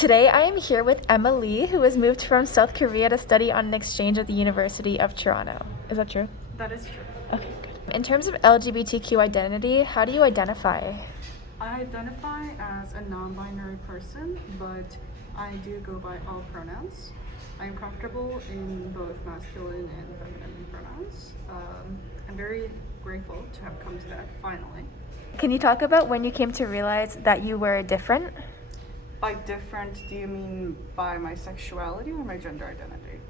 Today I am here with Emma Lee, who has moved from South Korea to study on an exchange at the University of Toronto. Is that true? That is true. Okay, good. In terms of LGBTQ identity, how do you identify? I identify as a non-binary person, but I do go by all pronouns. I'm comfortable in both masculine and feminine pronouns. I'm very grateful to have come to that finally. Can you talk about when you came to realize that you were different? By different, do you mean by my sexuality or my gender identity?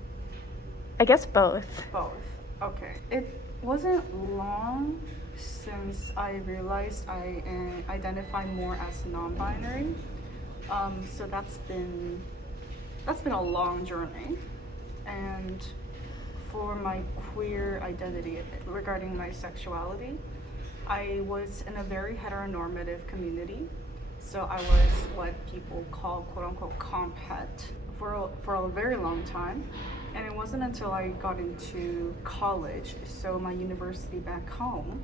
I guess both. Both. Okay. It wasn't long since I realized I identify more as non-binary. So that's been a long journey. And for my queer identity regarding my sexuality, I was in a very heteronormative community. So I was what people call quote unquote comp het for a very long time. And it wasn't until I got into college, so my university back home,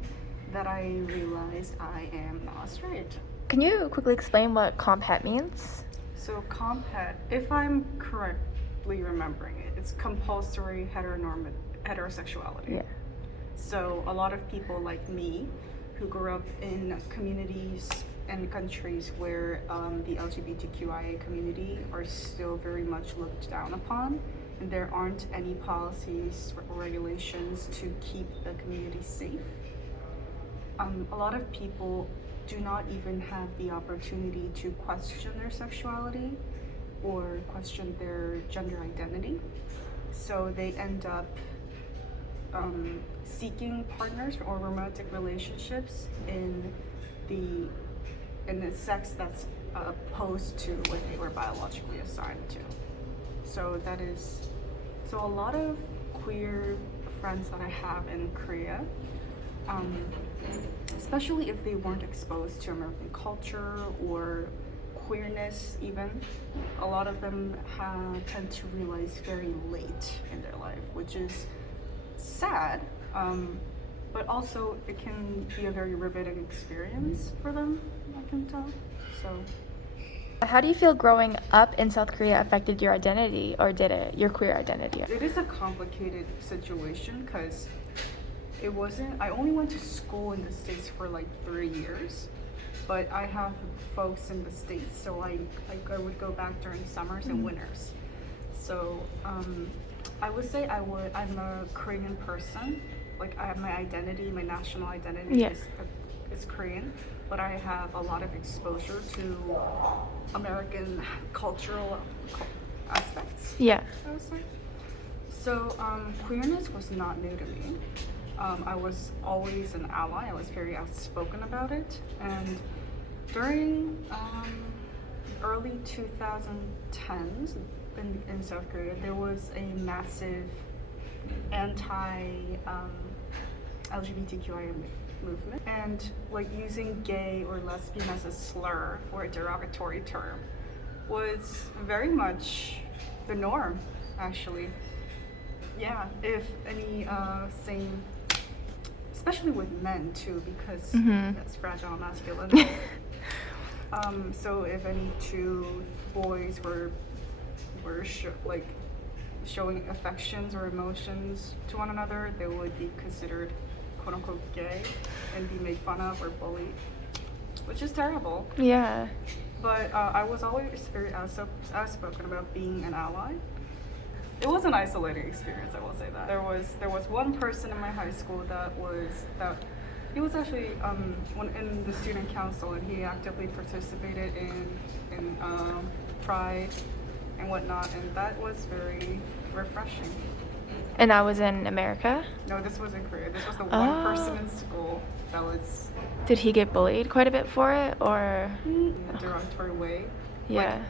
that I realized I am not straight. Can you quickly explain what comp het means? So comp het, if I'm correctly remembering it, it's compulsory heterosexuality. Yeah. So a lot of people like me who grew up in communities and countries where the LGBTQIA community are still very much looked down upon, and there aren't any policies or regulations to keep the community safe. A lot of people do not even have the opportunity to question their sexuality or question their gender identity. So they end up seeking partners or romantic relationships in the sex that's opposed to what they were biologically assigned to. So a lot of queer friends that I have in Korea, especially if they weren't exposed to American culture or queerness even, a lot of them tend to realize very late in their life, which is sad, but also it can be a very riveting experience for them, I can tell. So How do you feel growing up in South Korea affected your identity, or did it, your queer identity? it is a complicated situation because I only went to school in the States for like 3 years, but I have folks in the States, so I would go back during summers and winters. So I would say I'm a Korean person. Like I have my identity, my national identity is Korean, but I have a lot of exposure to American cultural aspects. Yeah. I would say. So queerness was not new to me. I was always an ally. I was very outspoken about it. And during early 2010s in South Korea, there was a massive anti-LGBTQIA movement. And like using gay or lesbian as a slur or a derogatory term was very much the norm, actually. Yeah, if any same, especially with men too, because that's fragile masculinity. So if any two boys were showing affections or emotions to one another, they would be considered quote unquote gay and be made fun of or bullied, which is terrible. Yeah. But I was always very outspoken about being an ally. It was an isolating experience, I will say that. There was one person in my high school he was actually in the student council, and he actively participated in Pride and whatnot, and that was very refreshing. And that was in America? No, this was in Korea. This was the one person in school that was. Did he get bullied quite a bit for it, or? In a derogatory way. Yeah. Like,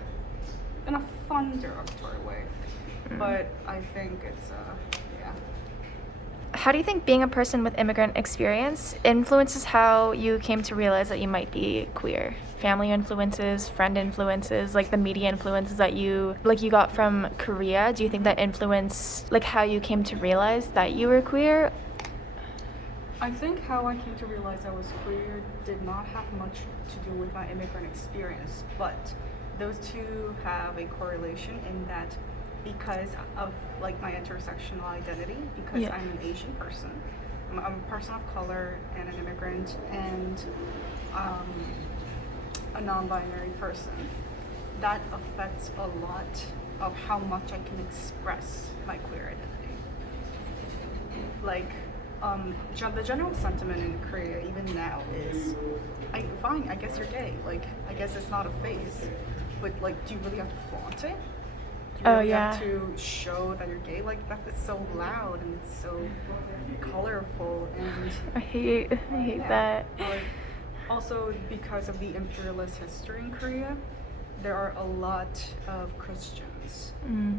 in a fun derogatory way. But I think it's yeah. How do you think being a person with immigrant experience influences how you came to realize that you might be queer? Family influences, friend influences, like the media influences that you got from Korea. Do you think that influenced like how you came to realize that you were queer? I think how I came to realize I was queer did not have much to do with my immigrant experience, but those two have a correlation in that because of like my intersectional identity, because Yeah. I'm an Asian person, I'm a person of color and an immigrant and a non-binary person, that affects a lot of how much I can express my queer identity. Like, the general sentiment in Korea, even now, is, fine, I guess you're gay. Like, I guess it's not a phase. But, like, do you really have to flaunt it? Do you Oh, really yeah. have to show that you're gay? Like, that is so loud and it's so colorful and... I hate that. Like, also, because of the imperialist history in Korea, there are a lot of Christians. Mm.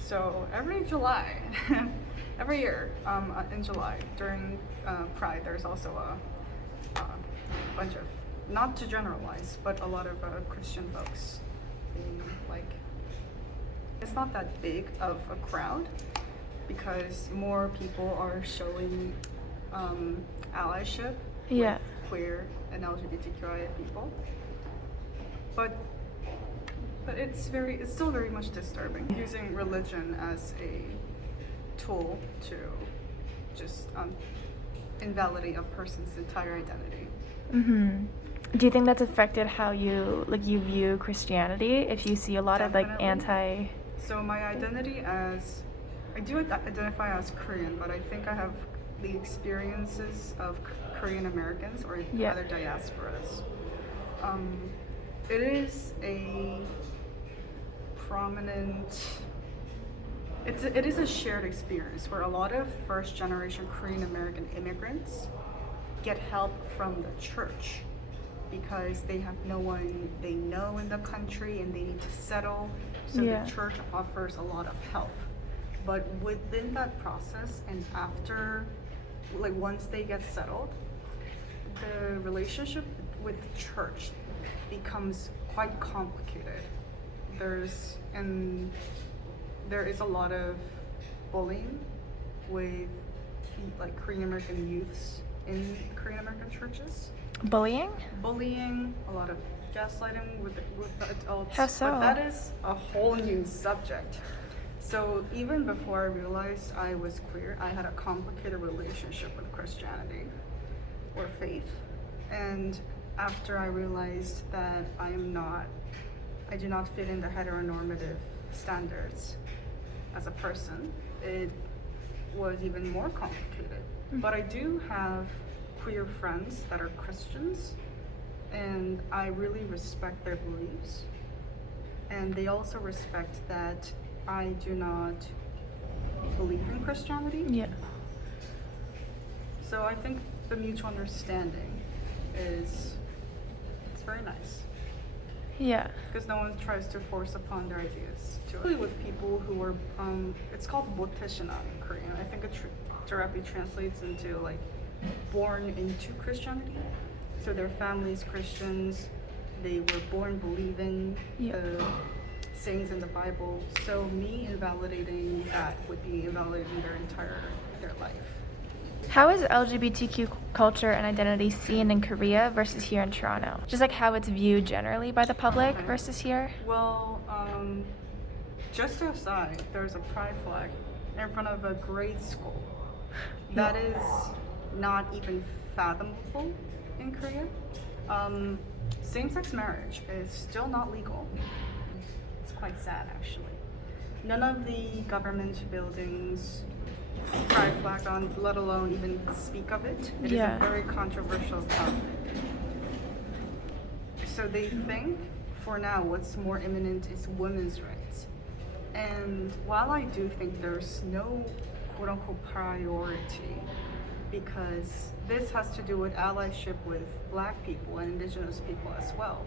So every July, every year in July during Pride, there's also a bunch of, not to generalize, but a lot of Christian folks being like, it's not that big of a crowd because more people are showing allyship Yeah. with queer and LGBTQIA people. But it's still very much disturbing using religion as a tool to just invalidate a person's entire identity. Mm-hmm. Do you think that's affected how you view Christianity? If you see a lot of Definitely. anti. So my identity I do identify as Korean, but I think I have the experiences of Korean Americans or Yeah. other diasporas. It is a prominent. It is a shared experience where a lot of first generation Korean American immigrants get help from the church because they have no one they know in the country and they need to settle. So Yeah. the church offers a lot of help. But within that process and after, like once they get settled, the relationship with the church becomes quite complicated. There is a lot of bullying with like Korean American youths in Korean American churches. Bullying? Bullying, a lot of gaslighting with the adults. How so? But that is a whole new subject. So even before I realized I was queer, I had a complicated relationship with Christianity or faith. And after I realized that I do not fit in the heteronormative standards as a person, it was even more complicated. But I do have queer friends that are Christians, and I really respect their beliefs. And they also respect that I do not believe in Christianity. Yeah. So I think the mutual understanding it's very nice. Yeah. Because no one tries to force upon their ideas. Really with people who are, it's called 모태신앙 in Korean. I think it directly translates into like born into Christianity. So their family's Christians, they were born believing the sayings in the Bible. So me invalidating that would be invalidating their life. How is LGBTQ culture and identity seen in Korea versus here in Toronto? Just like how it's viewed generally by the public Okay. versus here? Well, just outside, there's a pride flag in front of a grade school. That is not even fathomable in Korea. Same-sex marriage is still not legal. It's quite sad, actually. None of the government buildings pride flags on, let alone even speak of it. It is a very controversial topic. So they think, for now, what's more imminent is women's rights. And while I do think there's no quote-unquote priority, because this has to do with allyship with Black people and Indigenous people as well,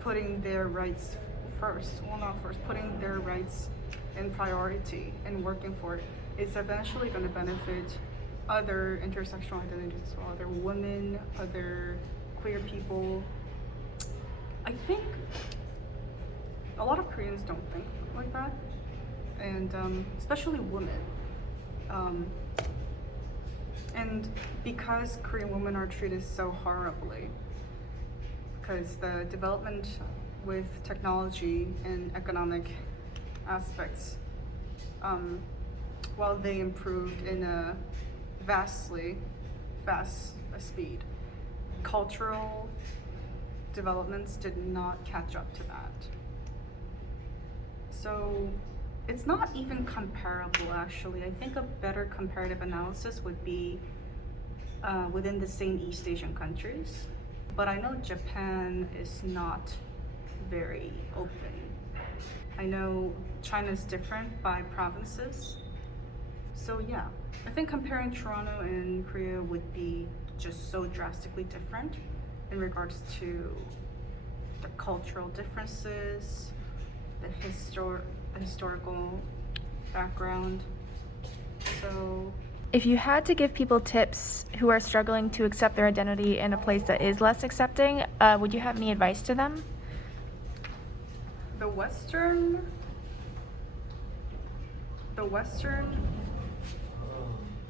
putting their rights first, well not first, putting their rights in priority and working for it, it's eventually going to benefit other intersectional identities as well, other women, other queer people. I think a lot of Koreans don't think like that, and especially women. And because Korean women are treated so horribly, because the development with technology and economic aspects, while they improved in a vastly fast speed, cultural developments did not catch up to that. So it's not even comparable, actually. I think a better comparative analysis would be within the same East Asian countries. But I know Japan is not very open. I know China's different by provinces. So yeah, I think comparing Toronto and Korea would be just so drastically different in regards to the cultural differences, the historical background. So If you had to give people tips who are struggling to accept their identity in a place that is less accepting, would you have any advice to them? the Western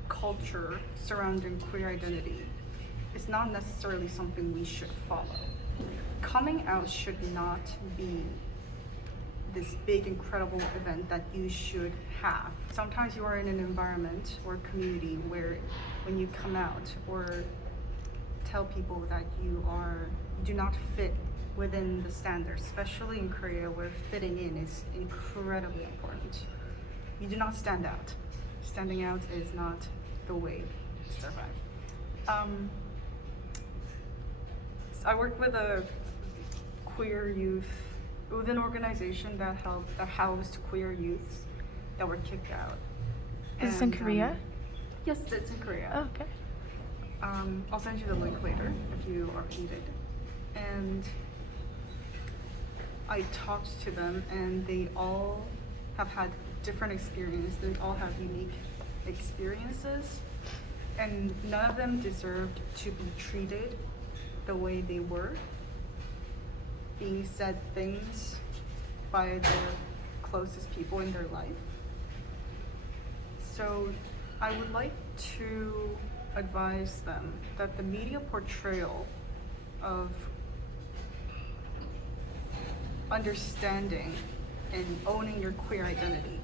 culture surrounding queer identity is not necessarily something we should follow. Coming out should not be this big, incredible event that you should have. Sometimes you are in an environment or community where when you come out or tell people that you do not fit within the standards, especially in Korea where fitting in is incredibly important. You do not stand out. Standing out is not the way to survive. So I work with a queer youth, with an organization that housed queer youths that were kicked out. Is this in Korea? Yes, it's in Korea. Oh, okay. I'll send you the link later if you are needed. And I talked to them, and they all have had different experiences. They all have unique experiences, and none of them deserved to be treated the way they were, being said things by their closest people in their life. So I would like to advise them that the media portrayal of understanding and owning your queer identity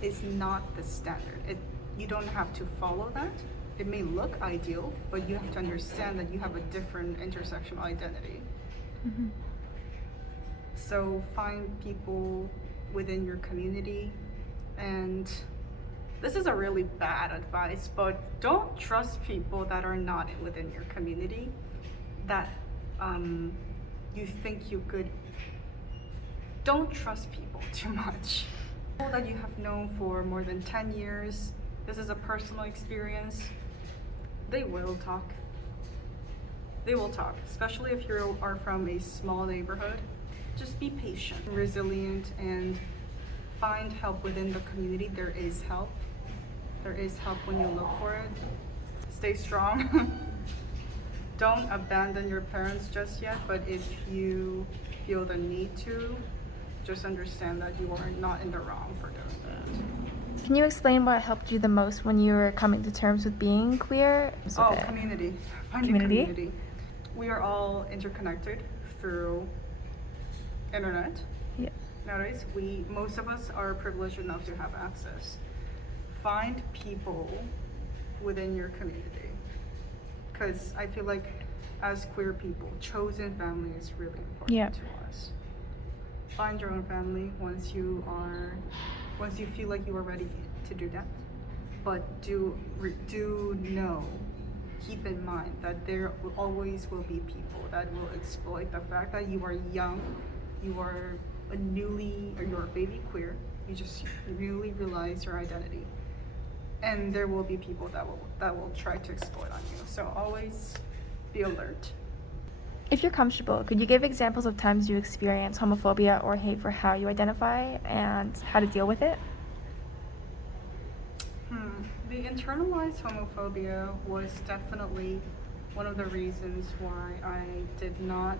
is not the standard. You don't have to follow that. It may look ideal, but you have to understand that you have a different intersectional identity. Mm-hmm. So find people within your community, and this is a really bad advice, but don't trust people that are not within your community, that you think you could. Don't trust people too much. People that you have known for more than 10 years, this is a personal experience, they will talk. They will talk, especially if you are from a small neighborhood. Just be patient, resilient, and find help within the community. There is help. There is help when you look for it. Stay strong. Don't abandon your parents just yet, but if you feel the need to, just understand that you are not in the wrong for doing that. Can you explain what helped you the most when you were coming to terms with being queer? Community. Finding community. We are all interconnected through internet. Yeah. Nowadays, most of us are privileged enough to have access. Find people within your community, because I feel like as queer people, chosen family is really important to us. Find your own family once you feel like you are ready to do that. But keep in mind that there always will be people that will exploit the fact that you are young, you are you're a baby queer, you just newly realize your identity. And there will be people that will try to exploit on you. So always be alert. If you're comfortable, could you give examples of times you experienced homophobia or hate for how you identify and how to deal with it? The internalized homophobia was definitely one of the reasons why I did not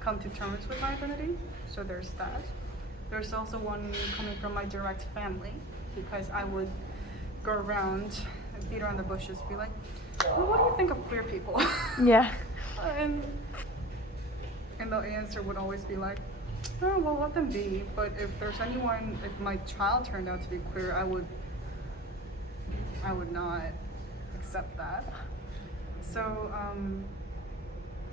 come to terms with my identity. So there's that. There's also one coming from my direct family, because I would go around and beat around the bushes, be like, well, what do you think of queer people? Yeah. And the answer would always be like, oh, well, let them be. But if my child turned out to be queer, I would not accept that. So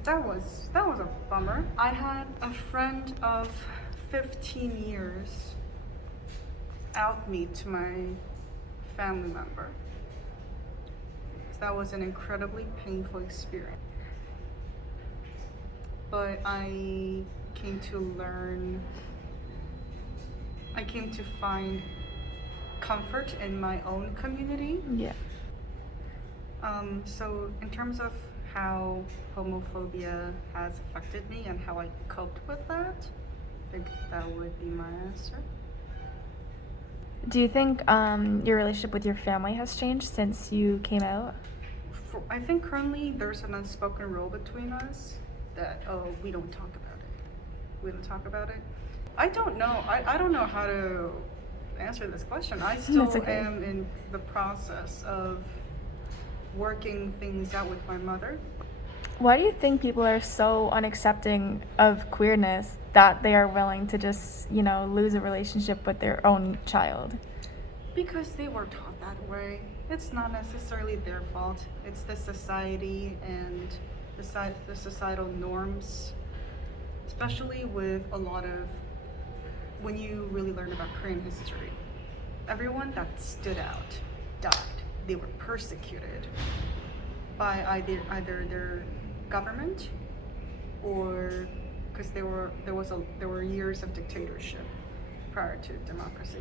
that was a bummer. I had a friend of 15 years out me to my family member. So that was an incredibly painful experience. But I came to find comfort in my own community. Yeah. So in terms of how homophobia has affected me and how I coped with that, I think that would be my answer. Do you think your relationship with your family has changed since you came out? I think currently there's an unspoken rule between us that, we don't talk about it. We don't talk about it. I don't know. I don't know how to answer this question. I still okay. am in the process of working things out with my mother. Why do you think people are so unaccepting of queerness that they are willing to just, lose a relationship with their own child? Because they were taught that way. It's not necessarily their fault. It's the society and the societal norms, especially with a lot of, when you really learn about Korean history, everyone that stood out died. They were persecuted by either their government or because there were years of dictatorship prior to democracy.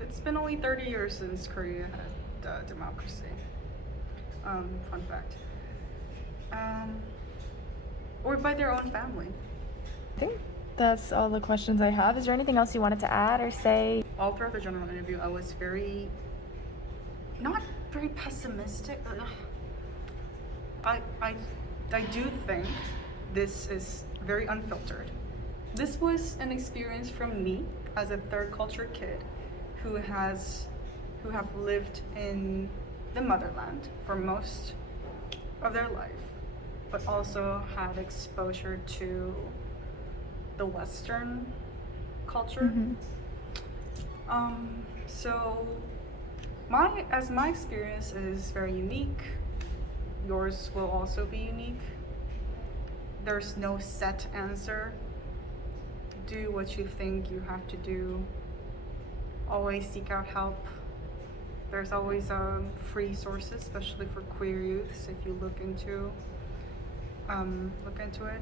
It's been only 30 years since Korea had democracy. Fun fact. Or by their own family. I think that's all the questions I have. Is there anything else you wanted to add or say? All throughout the general interview, I was not very pessimistic. I do think this is very unfiltered. This was an experience from me as a third culture kid who have lived in the motherland for most of their life, but also had exposure to the Western culture. So my experience is very unique. Yours will also be unique. There's no set answer. Do what you think you have to do. Always seek out help. There's always free sources, especially for queer youths, if you look into it.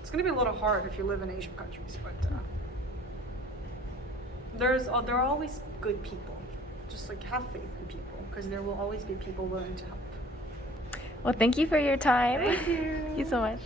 It's gonna be a little hard if you live in Asian countries, but there are always good people. Just like have faith in people, because there will always be people willing to help. Well, thank you for your time. Thank you. Thank you so much.